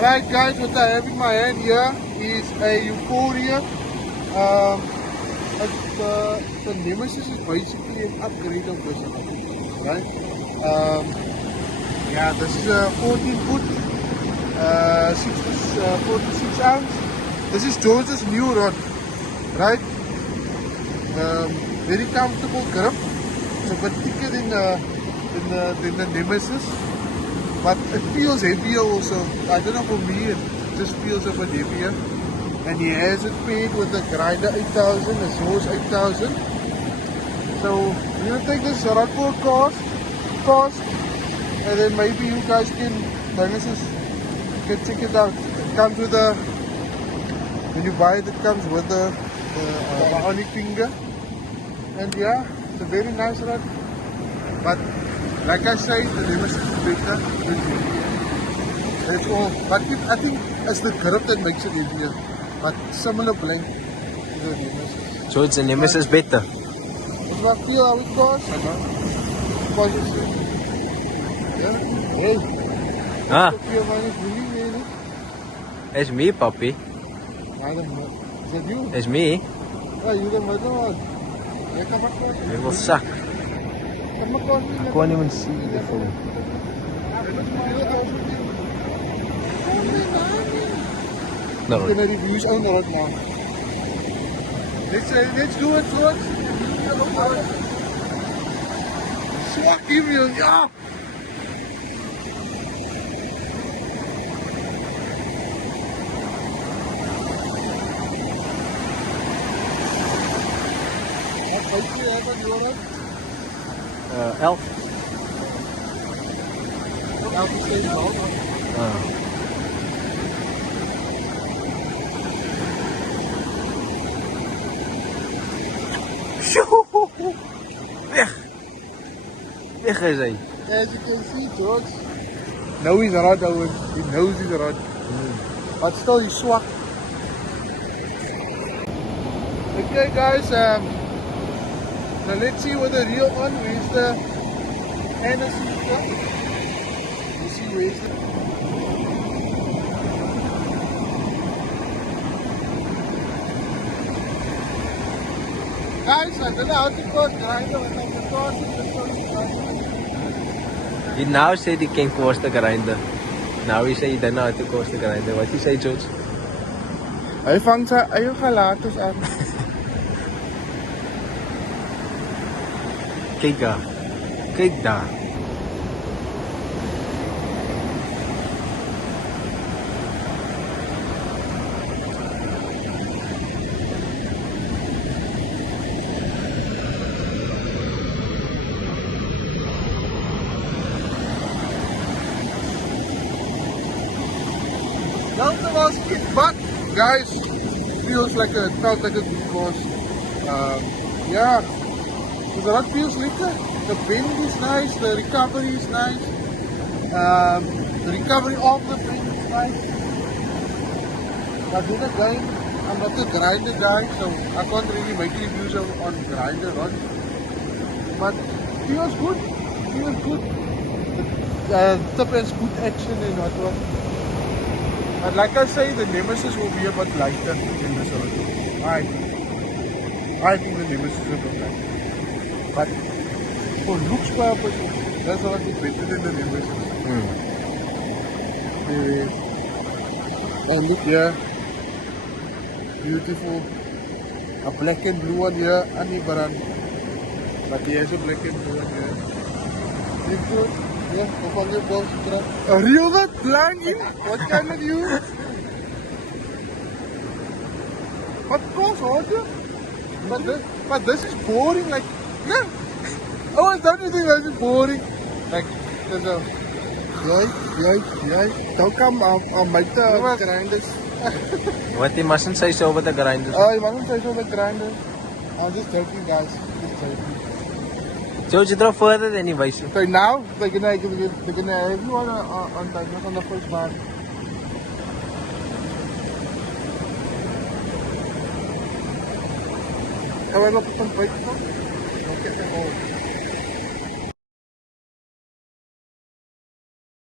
Right guys, what I have in my hand here is a Euphoria. The Nemesis is basically an upgrade of this one, right? Yeah, this is a 14 foot, 46 ounce. This is George's new rod, right? Very comfortable grip. It's a bit thicker than the Nemesis, but it feels heavier also. I don't know, for me it just feels a bit heavier. And he has it paired with the Grinder 8000, the Zeus 8000. So we're gonna take this rod for a cast, and then maybe you guys can check it out. It comes with the, when you buy it, it comes with the bionic finger. And yeah, it's a very nice rod. But like I say, the Nemesis is better than heavier. That's all. But I think it's the grip that makes it heavier. But similar blend to the Nemesis. So it's the Nemesis better? It's what feel how it goes. Positive. Yeah. Hey. Ah. Feel man is really, really. It's me, puppy. I don't know. Is that you? It's me. Yeah, you the mother one. Yeah, come back. It will suck. Come back. I can't even see the phone. No. I'm gonna review his own rod now. Let's do it, George. Swak him, yeah. Wat weet je hebben, Joran? Elf. Elke steeds wel. Weg! Weg is hij. As you can see, George. Know he's rod, Owen. He knows he's rod. But still, he's swak. Okay, guys. Now let's see what the real one. Where's the Hennessy? You see where's the. Guys, I don't know how to cause grinder when I'm causing the He now said he can cause the grinder. Now he said he don't know how to cause the grinder. What you say, George? Hy vang sy eie gelates aan. Kijk daar. Kijk daar. That was it, but guys, it feels like it felt like a good course. Yeah, so the rod feels lighter. The bend is nice, the recovery is nice. The recovery of the bend is nice. But then again, I'm not a grinder guy, so I can't really make reviews on grinder rods. But it feels good. It feels good. The tip has good action and whatnot. But like I say, the Nemesis will be a bit lighter in this rod. I think the Nemesis is a bit lighter. But for looks purposes, that's what is better than the Nemesis. And look here. Beautiful. A black and blue one here, Anibaran. But he has a black and blue one here. It's good. Yeah, go on your balls. A real one? Blanky? What kind of you? What course, order? But this is boring, like, yeah. Oh, don't you think this is boring? Like, there's a, yeah. Don't come, I'll make the grinders. What, he mustn't say so with the grinders. Oh, you mustn't say so with the grinders. I'm just joking, guys. Just joking. George, you throw further than he weighs. So now, they're gonna have you on the first bar. Gaan wij nog op een beetje van? Oké,